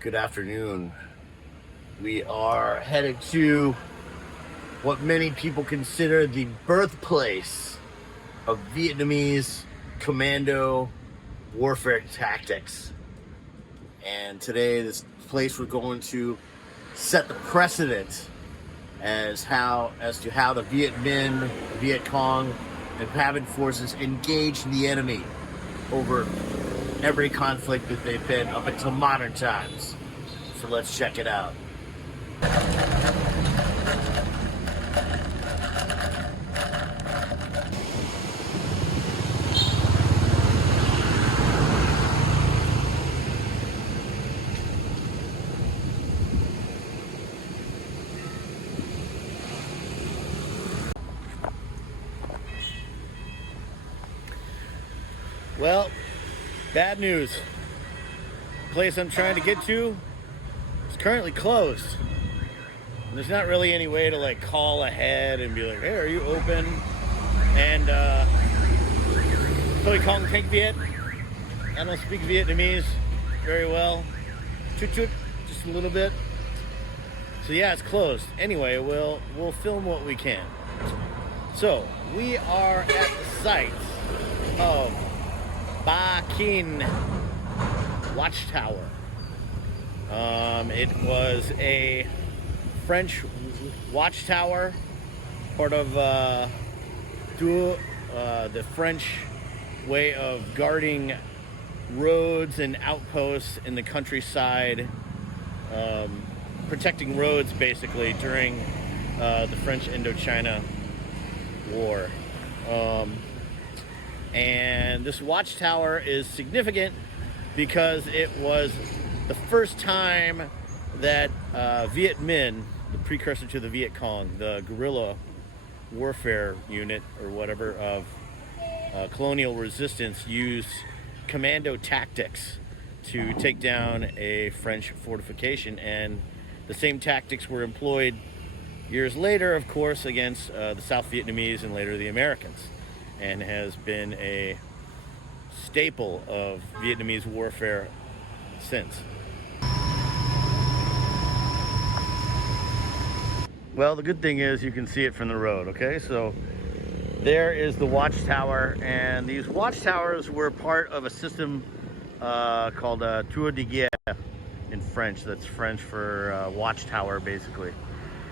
Good afternoon. We are headed to what many people consider the birthplace of Vietnamese commando warfare tactics. And today, this place we're going to set the precedent as to how the Viet Minh, Viet Cong, and Pavan forces engaged the enemy over every conflict that they've been up until modern times. So let's check it out. Well, bad news. The place I'm trying to get to is currently closed. And there's not really any way to like call ahead and be like, hey, are you open? And Tôi không thích Viet. I don't speak Vietnamese very well. Chut chut, just a little bit. So yeah, it's closed. Anyway, we'll film what we can. So we are at the site of Bà Kiên watchtower. It was a French watchtower, part of the French way of guarding roads and outposts in the countryside, protecting roads basically during the French Indochina War. And this watchtower is significant because it was the first time that Viet Minh, the precursor to the Viet Cong, the guerrilla warfare unit or whatever of colonial resistance, used commando tactics to take down a French fortification. And the same tactics were employed years later, of course, against the South Vietnamese and later the Americans, and has been a staple of Vietnamese warfare since. Well, the good thing is you can see it from the road, okay? So there is the watchtower, and these watchtowers were part of a system called tour de guerre in French. That's French for watchtower, basically.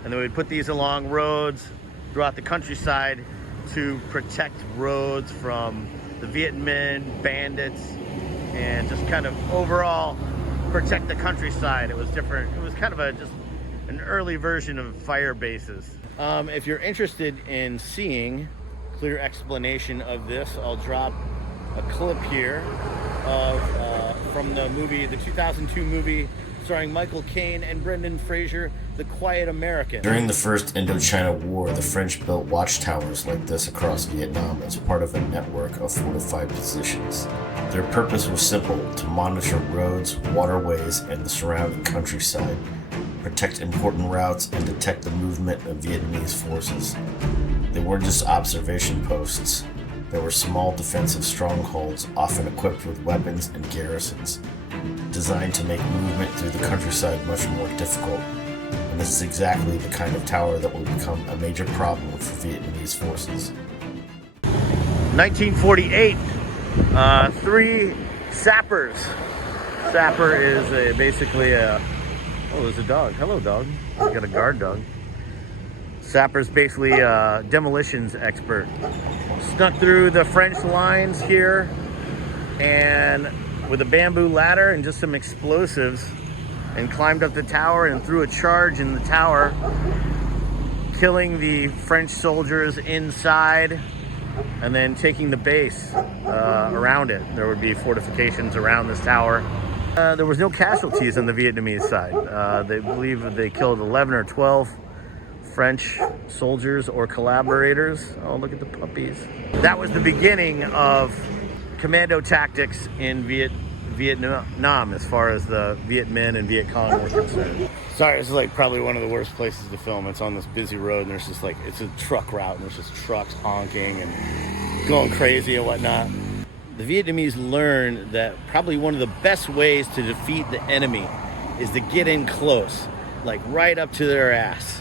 And they would put these along roads throughout the countryside to protect roads from the Viet Minh bandits and just kind of overall protect the countryside. It was different. It was kind of just an early version of fire bases. If you're interested in seeing clear explanation of this, I'll drop a clip here from the 2002 movie starring Michael Caine and Brendan Fraser, The Quiet American. During the First Indochina War, the French built watchtowers like this across Vietnam as part of a network of fortified positions. Their purpose was simple: to monitor roads, waterways, and the surrounding countryside, protect important routes, and detect the movement of Vietnamese forces. They weren't just observation posts. They were small defensive strongholds, often equipped with weapons and garrisons, designed to make movement through the countryside much more difficult. And this is exactly the kind of tower that will become a major problem for Vietnamese forces. 1948, three sappers. Sapper is basically a... Oh, there's a dog. Hello, dog. I got a guard dog. Sapper's basically a demolitions expert. Snuck through the French lines here, and with a bamboo ladder and just some explosives, and climbed up the tower and threw a charge in the tower, killing the French soldiers inside and then taking the base around it. There would be fortifications around this tower. There was no casualties on the Vietnamese side. They believe they killed 11 or 12 French soldiers or collaborators. Oh, look at the puppies. That was the beginning of commando tactics in Vietnam as far as the Viet Minh and Viet Cong were concerned. Sorry, this is like probably one of the worst places to film. It's on this busy road, and there's just like, it's a truck route, and there's just trucks honking and going crazy and whatnot. The Vietnamese learned that probably one of the best ways to defeat the enemy is to get in close, like right up to their ass,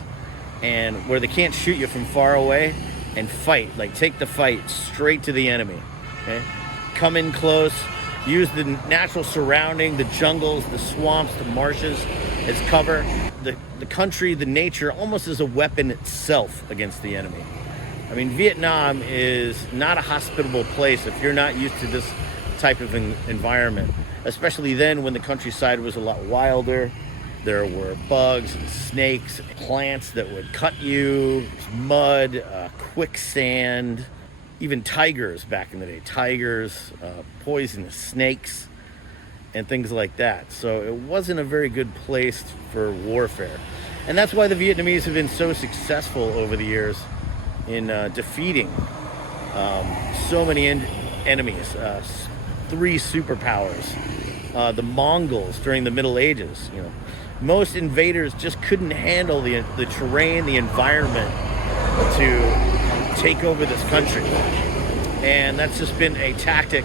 and where they can't shoot you from far away, and fight, like take the fight straight to the enemy. Okay, come in close, use the natural surrounding, the jungles, the swamps, the marshes as cover, the country, the nature, almost as a weapon itself against the enemy. I mean, Vietnam is not a hospitable place if you're not used to this type of environment, especially then when the countryside was a lot wilder. There were bugs and snakes, plants that would cut you, mud, quicksand, even tigers back in the day. Tigers, poisonous snakes, and things like that. So it wasn't a very good place for warfare. And that's why the Vietnamese have been so successful over the years in defeating so many enemies. 3 superpowers. The Mongols during the Middle Ages, you know. Most invaders just couldn't handle the terrain, the environment to take over this country. And that's just been a tactic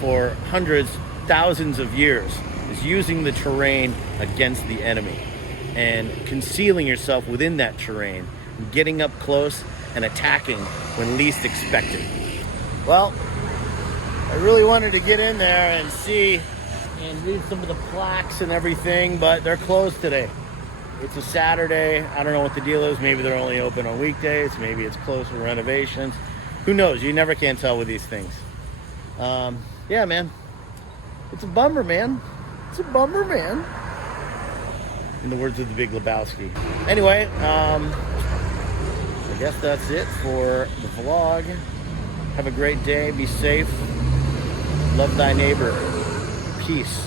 for hundreds, thousands of years, is using the terrain against the enemy and concealing yourself within that terrain, and getting up close and attacking when least expected. Well, I really wanted to get in there and see and read some of the plaques and everything, but they're closed today. It's a Saturday. I don't know what the deal is. Maybe they're only open on weekdays. Maybe it's closed for renovations. Who knows? You never can tell with these things. Yeah, man. It's a bummer, man. It's a bummer, man. In the words of the Big Lebowski. Anyway, I guess that's it for the vlog. Have a great day. Be safe. Love thy neighbor. Peace.